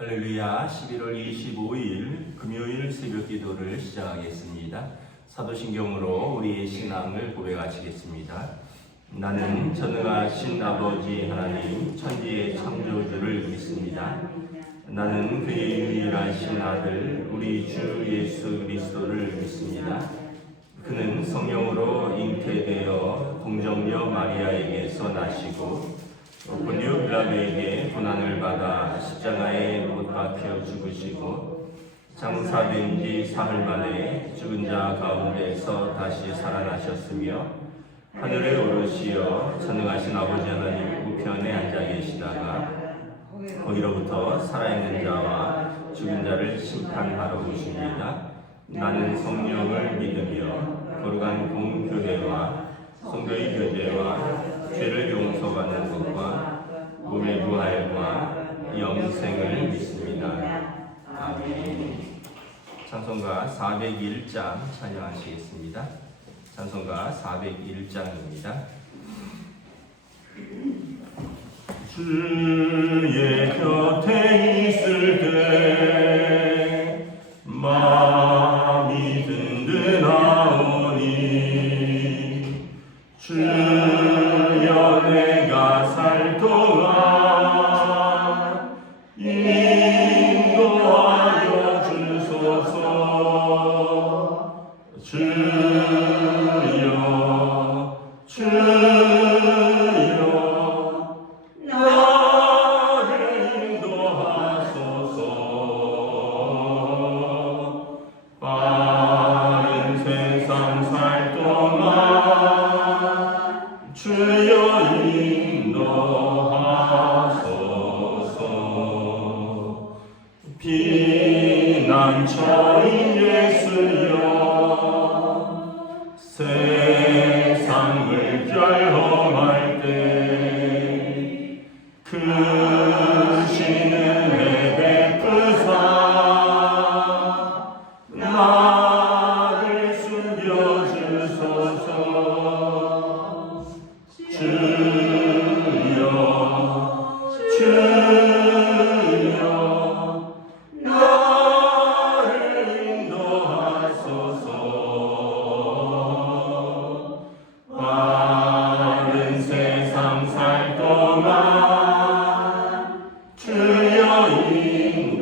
할렐루야. 11월 25일 금요일 새벽 기도를 시작하겠습니다. 사도신경으로 우리의 신앙을 고백하시겠습니다. 나는 전능하신 아버지 하나님 천지의 창조주를 믿습니다. 나는 그의 유일하신 아들 우리 주 예수 그리스도를 믿습니다. 그는 성령으로 잉태되어 동정녀 마리아에게서 나시고 본디오 빌라도에게 고난을 받아 십자가에 못 박혀 죽으시고 장사된 지 사흘 만에 죽은 자 가운데서 다시 살아나셨으며 하늘에 오르시어 전능하신 아버지 하나님 우편에 앉아 계시다가 거기로부터 살아있는 자와 죽은 자를 심판하러 오십니다. 나는 성령을 믿으며 거룩한 공교회와 성도의 교제와 죄를 용서받는 것과 몸의 부활과 영생을 믿습니다. 아멘. 찬송가 401장 찬양하시겠습니다. 찬송가 401장입니다. 주의 곁에 있을 때 마음이 든든하오니 주여 내가 살 동안 인도하여 주소서. 주여 나를 인도하소서. 빠른 세상 살 동안 주여 인도하소서. 피난처인 예수여 세상 물결 험할 때 크신 은혜 베푸사 나를 숨겨주소서. 주여 나를 인도하소서. 빠른 세상 살 동안 주여 인도하소서.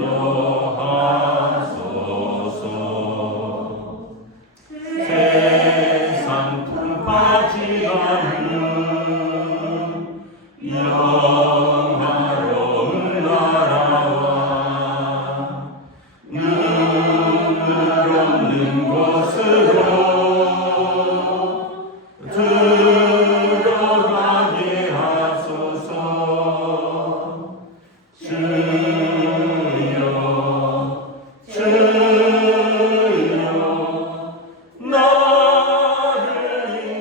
세상 품바지 않는 영화로운 나라와 눈물 없는 곳으로 들어가게 하소서. 주여 나를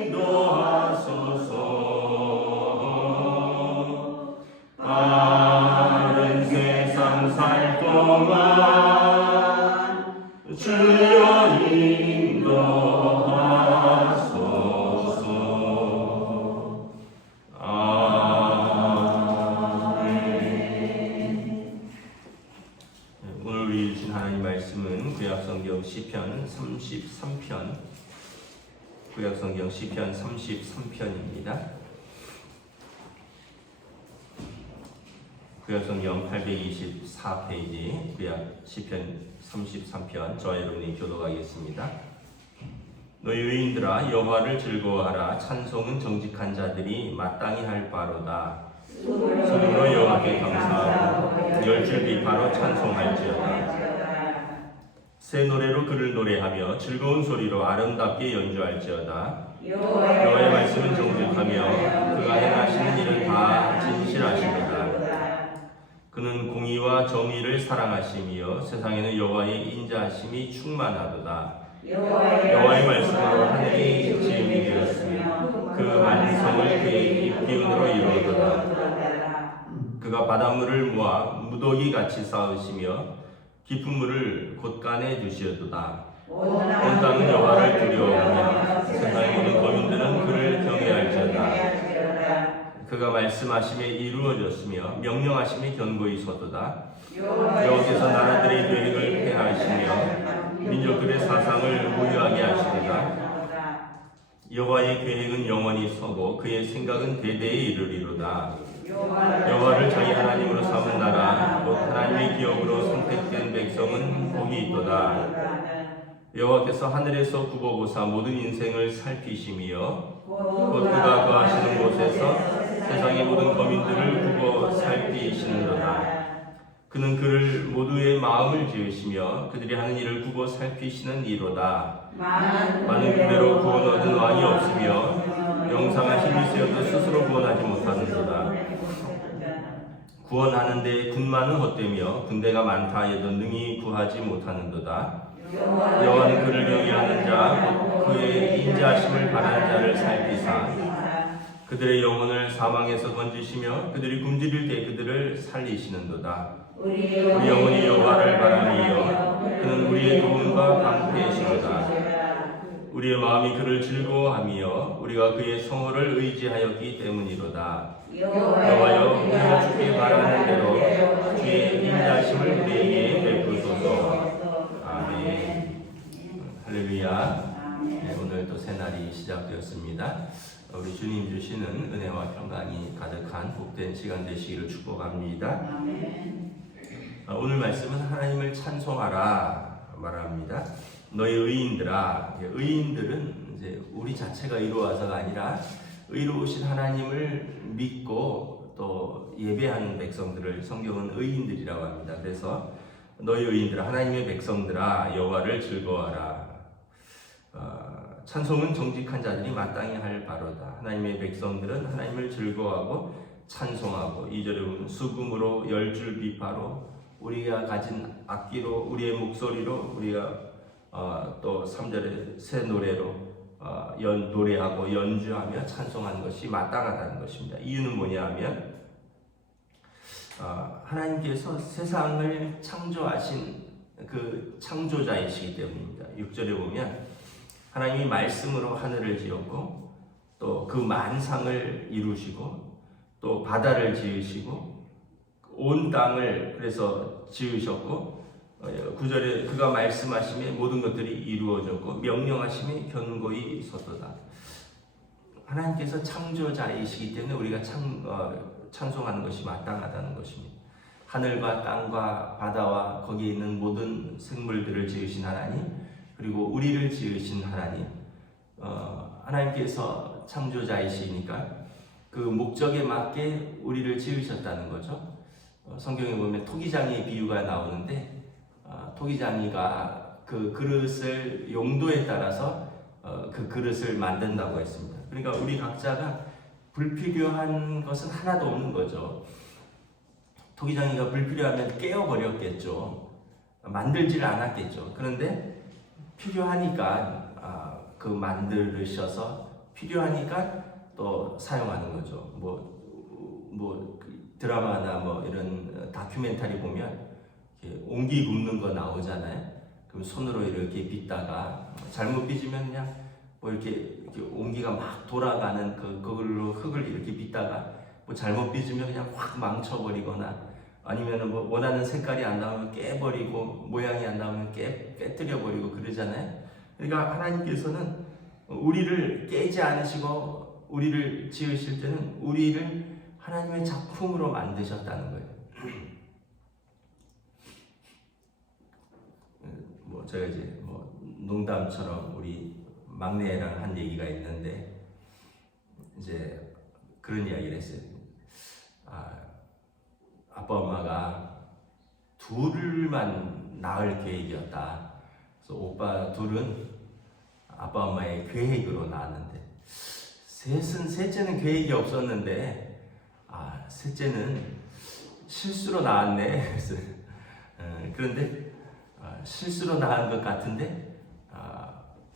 인도하소서. 빠른 세상 살 동안 주여 인도하소서. 아멘. 오늘 우리 주신 하나님 말씀은 구약성경 시편 33편, 구약성경 시편 33편입니다. 구약성경 824페이지 구약 시편 33편 저와 여러분이 교독하겠습니다. 너희 의인들아 여호와를 즐거워하라. 찬송은 정직한 자들이 마땅히 할 바로다. 손으로 여호와께 감사하고 열줄 비파로 찬송할지어다. 새 노래로 그를 노래하며 즐거운 소리로 아름답게 연주할지어다. 여호와의 말씀은 정직하며 그가 행하시는 일은 다 진실하시도다. 그는 공의와 정의를 사랑하시며 세상에는 여호와의 인자하심이 충만하도다. 여호와의 말씀으로 하늘이 지음이 되었으며 그 만성을 그의 기운으로 이루어도다. 그가 바닷물을 모아 무더기 같이 쌓으시며 깊은 물을 곳간에 두시어도다. 온 땅은 여호와를 두려워하며 세상의 모든 거민들은 그를 경외할지어다. 그가 말씀하심에 이루어졌으며 명령하심에 견고히 서도다. 여호와께서 나라들의 계획을 폐하시며 민족들의 사상을 무효하게 하시리라. 여호와의 계획은 영원히 서고 그의 생각은 대대에 이르리로다. 여호와를 자기 하나님으로 삼은 나라 곧 하나님의 기업으로 선택된 백성은 복이 있도다. 여호와께서 하늘에서 굽어보사 모든 인생을 살피시며 곧 그가 거하시는 곳에서 세상의 모든 거민들을 굽어 살피시는도다. 그는 그를 모두의 마음을 지으시며 그들이 하는 일을 굽어 살피시는 이로다. 많은 군대로 구원 얻은 왕이 없으며 영상한 힘이 세어도 스스로 구원하지 못하는도다. 구원하는데 군마는 헛되며 군대가 많다 해도 능히 구하지 못하는도다. 여호와는 그를 경외하는 자, 그의 인자하심을 바라는 자를 살피사 그들의 영혼을 사망에서 건지시며 그들이 굶주릴 때 그들을 살리시는도다. 우리 영혼이 여호와를 바라니여 그는 우리의 도움과 방패이시로다. 우리의 마음이 그를 즐거워하며 우리가 그의 성호를 의지하였기 때문이로다. 여호와여 우리가 주께 바라는 대로 주의 인자하심을 우리에게 베푸소서. 아멘. 할렐루야. 네, 오늘 또 새날이 시작되었습니다. 우리 주님 주시는 은혜와 평강이 가득한 복된 시간 되시기를 축복합니다. 오늘 말씀은 하나님을 찬송하라 말합니다. 너희 의인들아, 의인들은 이제 우리 자체가 의로워서가 아니라 의로우신 하나님을 믿고 또 예배하는 백성들을 성경은 의인들이라고 합니다. 그래서 너희 의인들아, 하나님의 백성들아, 여호와를 즐거워하라. 찬송은 정직한 자들이 마땅히 할 바로다. 하나님의 백성들은 하나님을 즐거워하고 찬송하고 2절에 보면 수금으로 열줄 비파로 우리가 가진 악기로 우리의 목소리로 우리가 또 3절에 새 노래로 노래하고 연주하며 찬송하는 것이 마땅하다는 것입니다. 이유는 뭐냐 하면 하나님께서 세상을 창조하신 그 창조자이시기 때문입니다. 6절에 보면 하나님이 말씀으로 하늘을 지었고 또 그 만상을 이루시고 또 바다를 지으시고 온 땅을 그래서 지으셨고 9절에 그가 말씀하심에 모든 것들이 이루어졌고 명령하심에 견고히 섰도다. 하나님께서 창조자이시기 때문에 우리가 찬송하는 것이 마땅하다는 것입니다. 하늘과 땅과 바다와 거기에 있는 모든 생물들을 지으신 하나님, 그리고 우리를 지으신 하나님, 하나님께서 창조자이시니까 그 목적에 맞게 우리를 지으셨다는 거죠. 성경에 보면 토기장이 비유가 나오는데 토기장이가 그 그릇을 용도에 따라서 그 그릇을 만든다고 했습니다. 그러니까 우리 각자가 불필요한 것은 하나도 없는 거죠. 토기장이가 불필요하면 깨어버렸겠죠. 만들지를 않았겠죠. 그런데 필요하니까 그 만들으셔서 필요하니까 또 사용하는 거죠. 뭐 드라마나 뭐 이런 다큐멘터리 보면 옹기 굽는 거 나오잖아요. 그럼 손으로 이렇게 빚다가 잘못 빚으면 그냥 뭐 이렇게 옹기가 막 돌아가는 그걸로 흙을 이렇게 빚다가 뭐 잘못 빚으면 그냥 확 망쳐버리거나 아니면은 뭐 원하는 색깔이 안 나오면 깨버리고 모양이 안 나오면 깨뜨려버리고 그러잖아요. 그러니까 하나님께서는 우리를 깨지 않으시고 우리를 지으실 때는 우리를 하나님의 작품으로 만드셨다는 거예요. 뭐 제가 이제 뭐 농담처럼 우리 막내랑 한 얘기가 있는데 이제 그런 이야기를 했어요. 아빠 엄마가 둘만 낳을 계획이었다. 그래서 오빠 둘은 아빠 엄마의 계획으로 낳았는데 셋째는 계획이 없었는데 셋째는 실수로 낳았네. 그래서 그런데 실수로 낳은 것 같은데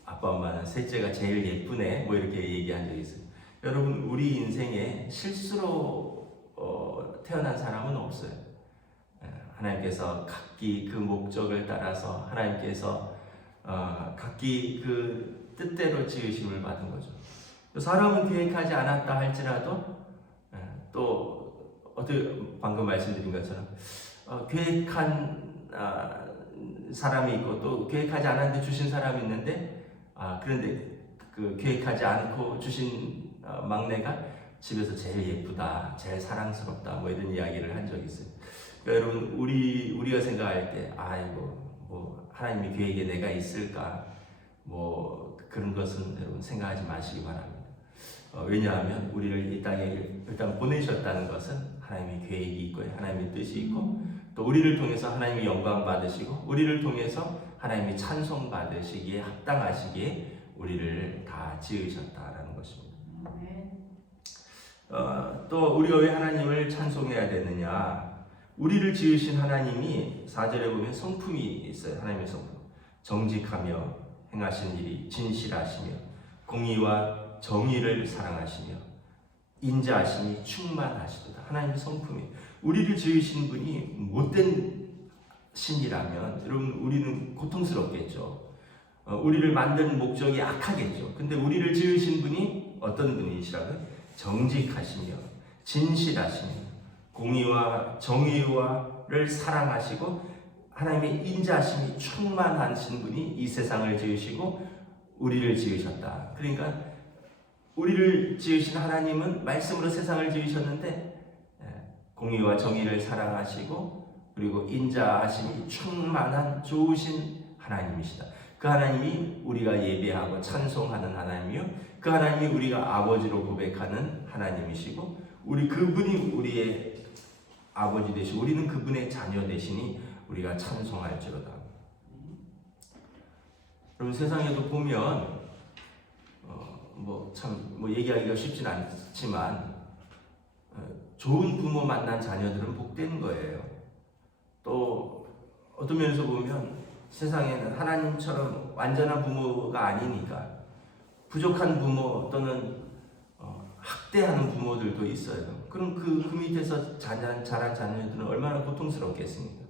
아빠 엄마는 셋째가 제일 예쁘네. 뭐 이렇게 얘기한 적이 있어요. 여러분, 우리 인생에 실수로 태어난 사람은 없어요. 하나님께서 각기 그 목적을 따라서 하나님께서 각기 그 뜻대로 지으심을 받은 거죠. 사람은 계획하지 않았다 할지라도 또 어떻게 방금 말씀드린 것처럼 계획한 사람이 있고 또 계획하지 않았는데 주신 사람이 있는데 그런데 그 계획하지 않고 주신 막내가 집에서 제일 예쁘다, 제일 사랑스럽다 뭐 이런 이야기를 한 적이 있어요. 그러니까 여러분 우리가 생각할 때 아이고 뭐 하나님의 계획에 내가 있을까 뭐 그런 것은 여러분 생각하지 마시기 바랍니다. 왜냐하면 우리를 이 땅에 일단 보내셨다는 것은 하나님의 계획이 있고 하나님의 뜻이 있고 또 우리를 통해서 하나님의 영광 받으시고 우리를 통해서 하나님의 찬송 받으시기에 합당하시기에 우리를 다 지으셨다라는 것입니다. 또 우리가 왜 하나님을 찬송해야 되느냐? 우리를 지으신 하나님이 4절에 보면 성품이 있어요. 하나님의 성품. 정직하며 행하신 일이 진실하시며 공의와 정의를 사랑하시며 인자하심이 충만하시도다. 하나님의 성품이. 우리를 지으신 분이 못된 신이라면 여러분 우리는 고통스럽겠죠. 우리를 만드는 목적이 악하겠죠. 근데 우리를 지으신 분이 어떤 분이시라고요? 정직하시며 진실하시며 공의와 정의와를 사랑하시고 하나님의 인자하심이 충만하신 분이 이 세상을 지으시고 우리를 지으셨다. 그러니까 우리를 지으신 하나님은 말씀으로 세상을 지으셨는데 공의와 정의를 사랑하시고 그리고 인자하심이 충만한 좋으신 하나님이시다. 그 하나님이 우리가 예배하고 찬송하는 하나님이요, 그 하나님이 우리가 아버지로 고백하는 하나님이시고 그분이 우리의 아버지 되시고 우리는 그분의 자녀 되시니 우리가 찬송할지로다. 여러분 세상에도 보면 얘기하기가 쉽진 않지만 좋은 부모 만난 자녀들은 복된 거예요. 또 어떤 면에서 보면 세상에는 하나님처럼 완전한 부모가 아니니까 부족한 부모 또는 학대하는 부모들도 있어요. 그럼 그 밑에서 자란 자녀들은 얼마나 고통스럽겠습니까?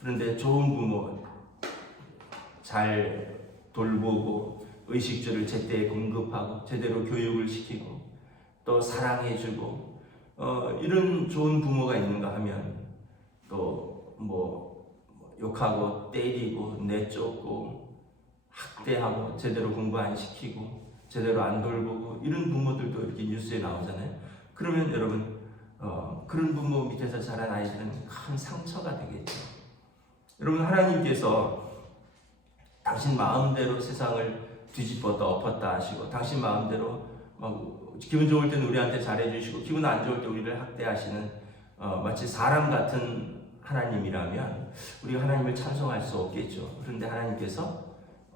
그런데 좋은 부모 잘 돌보고 의식주를 제때 공급하고 제대로 교육을 시키고 또 사랑해주고 이런 좋은 부모가 있는가 하면 또 욕하고 때리고 내쫓고 학대하고 제대로 공부 안 시키고 제대로 안 돌보고 이런 부모들도 이렇게 뉴스에 나오잖아요. 그러면 여러분 그런 부모 밑에서 자란 아이들은 큰 상처가 되겠죠. 여러분 하나님께서 당신 마음대로 세상을 뒤집었다 엎었다 하시고 당신 마음대로 기분 좋을 때는 우리한테 잘해주시고 기분 안 좋을 때 우리를 학대하시는 마치 사람 같은 하나님이라면 우리가 하나님을 찬송할 수 없겠죠. 그런데 하나님께서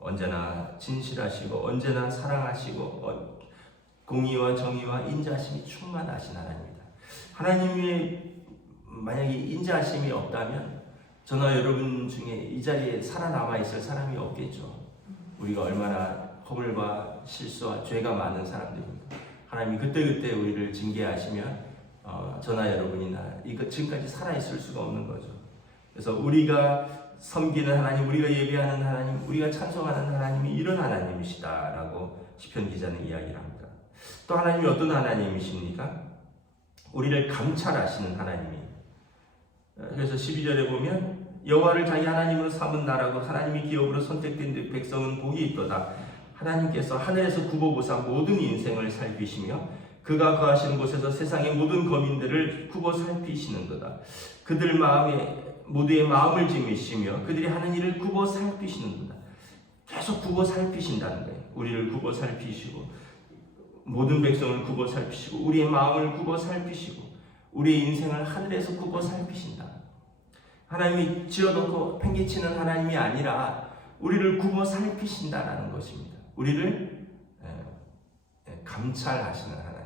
언제나 진실하시고 언제나 사랑하시고 공의와 정의와 인자하심이 충만하신 하나님입니다. 하나님의 만약에 인자하심이 없다면 저나 여러분 중에 이 자리에 살아남아 있을 사람이 없겠죠. 우리가 얼마나 허물과 실수와 죄가 많은 사람들입니다. 하나님이 그때그때 우리를 징계하시면 저나 여러분이나 지금까지 살아있을 수가 없는 거죠. 그래서 우리가 섬기는 하나님, 우리가 예배하는 하나님, 우리가 찬송하는 하나님이 이런 하나님이시다라고 시편 기자는 이야기를 합니다. 또 하나님이 어떤 하나님이십니까? 우리를 감찰하시는 하나님이. 그래서 12절에 보면 여호와를 자기 하나님으로 삼은 나라고 하나님이 기업으로 선택된 백성은 복이 있도다. 하나님께서 하늘에서 굽어보사 모든 인생을 살피시며 그가 거하시는 곳에서 세상의 모든 거민들을 굽어 살피시는도다. 그들 모두의 마음을 지으시며 그들이 하는 일을 굽어 살피시는도다. 계속 굽어 살피신다는 거예요. 우리를 굽어 살피시고 모든 백성을 굽어 살피시고 우리의 마음을 굽어 살피시고 우리의 인생을 하늘에서 굽어 살피신다. 하나님이 지어놓고 팽개치는 하나님이 아니라 우리를 굽어 살피신다라는 것입니다. 우리를 감찰하시는 하나님,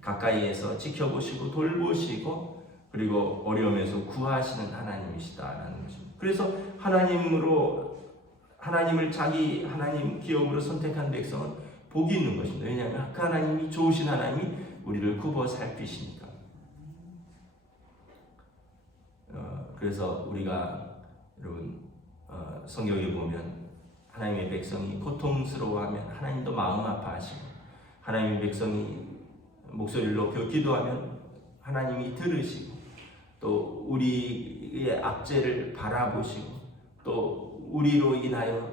가까이에서 지켜보시고 돌보시고 그리고 어려움에서 구하시는 하나님이시다라는 것입니다. 그래서 하나님을 자기 하나님 기업으로 선택한 백성은 복이 있는 것입니다. 왜냐하면 그 하나님이 좋으신 하나님이 우리를 굽어 살피시니까. 그래서 우리가 여러분 성경에 보면 하나님의 백성이 고통스러워하면 하나님도 마음 아파하시고 하나님의 백성이 목소리를 높여 기도하면 하나님이 들으시고 또 우리의 악죄를 바라보시고 또 우리로 인하여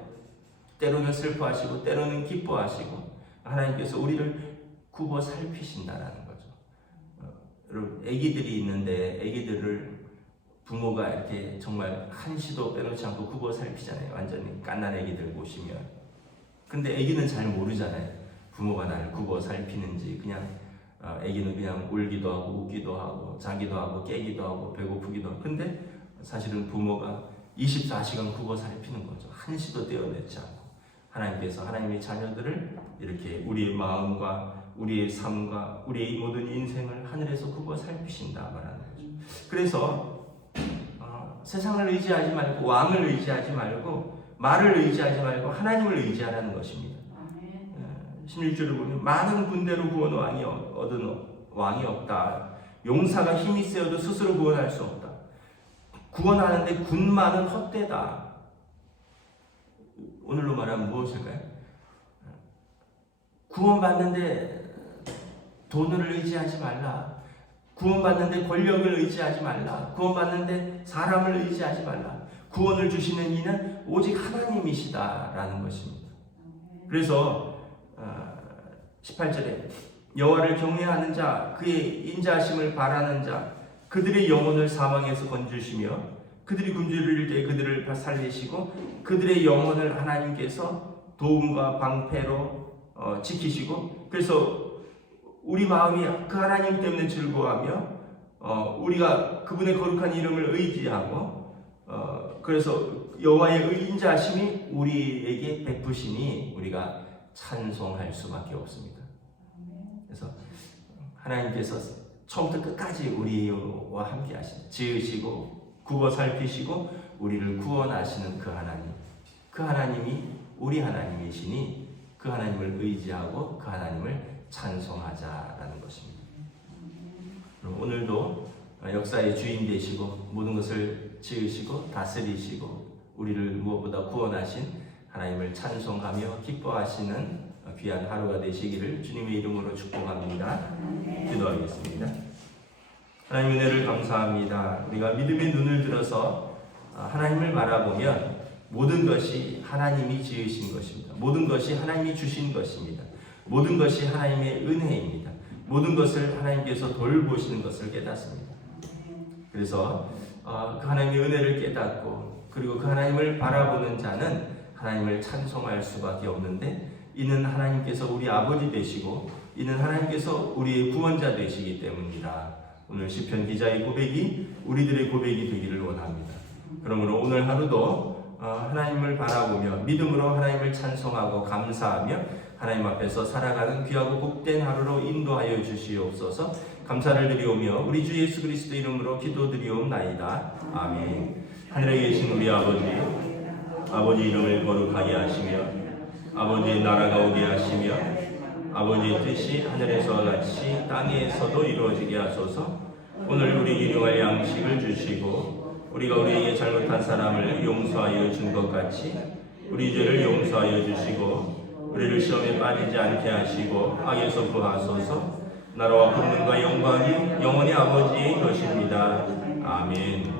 때로는 슬퍼하시고 때로는 기뻐하시고 하나님께서 우리를 굽어 살피신다라는 거죠. 여러분, 아기들이 있는데 아기들을 부모가 이렇게 정말 한시도 빼놓지 않고 굽어 살피잖아요. 완전히 갓난 아기들 보시면. 근데 아기는 잘 모르잖아요. 부모가 나를 굽어 살피는지. 그냥 아기는 그냥 울기도 하고 웃기도 하고 자기도 하고 깨기도 하고 배고프기도 하고. 근데 사실은 부모가 24시간 굽어 살피는 거죠. 한시도 떼어내지 않고. 하나님께서 하나님의 자녀들을 이렇게 우리의 마음과 우리의 삶과 우리의 모든 인생을 하늘에서 굽어 살피신다 말하는 거죠. 그래서 세상을 의지하지 말고 왕을 의지하지 말고 말을 의지하지 말고 하나님을 의지하라는 것입니다. 16절을 보면 많은 군대로 구원 왕이 얻은 왕이 없다. 용사가 힘이 세어도 스스로 구원할 수 없다. 구원하는데 군마는 헛되다. 오늘로 말하면 무엇일까요? 구원받는데 돈을 의지하지 말라. 구원받는데 권력을 의지하지 말라. 구원받는데 사람을 의지하지 말라. 구원을 주시는 이는 오직 하나님이시다라는 것입니다. 그래서 18절에 여호와를 경외하는 자, 그의 인자하심을 바라는 자, 그들의 영혼을 사망에서 건지시며 그들이 굶주릴 때 그들을 살리시고 그들의 영혼을 하나님께서 도움과 방패로 지키시고, 그래서 우리 마음이 그 하나님 때문에 즐거워하며 우리가 그분의 거룩한 이름을 의지하고 그래서 여호와의 인자하심이 우리에게 베푸시니 우리가 찬송할 수밖에 없습니다. 그래서 하나님께서 처음부터 끝까지 우리와 함께 하시는, 지으시고 굽어 살피시고 우리를 구원하시는 그 하나님, 그 하나님이 우리 하나님이시니 그 하나님을 의지하고 그 하나님을 찬송하자라는 것입니다. 그럼 오늘도 역사의 주인 되시고 모든 것을 지으시고 다스리시고 우리를 무엇보다 구원하신 하나님을 찬송하며 기뻐하시는 귀한 하루가 되시기를 주님의 이름으로 축복합니다. 기도하겠습니다. 하나님 은혜를 감사합니다. 우리가 믿음의 눈을 들어서 하나님을 바라보면 모든 것이 하나님이 지으신 것입니다. 모든 것이 하나님이 주신 것입니다. 모든 것이 하나님의 은혜입니다. 모든 것을 하나님께서 돌보시는 것을 깨닫습니다. 그래서 그 하나님의 은혜를 깨닫고 그리고 그 하나님을 바라보는 자는 하나님을 찬송할 수밖에 없는데, 이는 하나님께서 우리 아버지 되시고 이는 하나님께서 우리의 구원자 되시기 때문이다. 오늘 시편 기자의 고백이 우리들의 고백이 되기를 원합니다. 그러므로 오늘 하루도 하나님을 바라보며 믿음으로 하나님을 찬송하고 감사하며 하나님 앞에서 살아가는 귀하고 복된 하루로 인도하여 주시옵소서. 감사를 드리오며 우리 주 예수 그리스도 이름으로 기도드리옵나이다. 아멘. 하늘에 계신 우리 아버지 이름을 거룩하게 하시며 아버지의 나라가 오게 하시며 아버지의 뜻이 하늘에서와 같이 땅에서도 이루어지게 하소서. 오늘 우리 일용할 양식을 주시고 우리가 우리에게 잘못한 사람을 용서하여 준 것 같이 우리 죄를 용서하여 주시고 우리를 시험에 빠지지 않게 하시고 악에서 구하소서. 나라와 권능과 영광이 영원히 아버지의 것입니다. 아멘.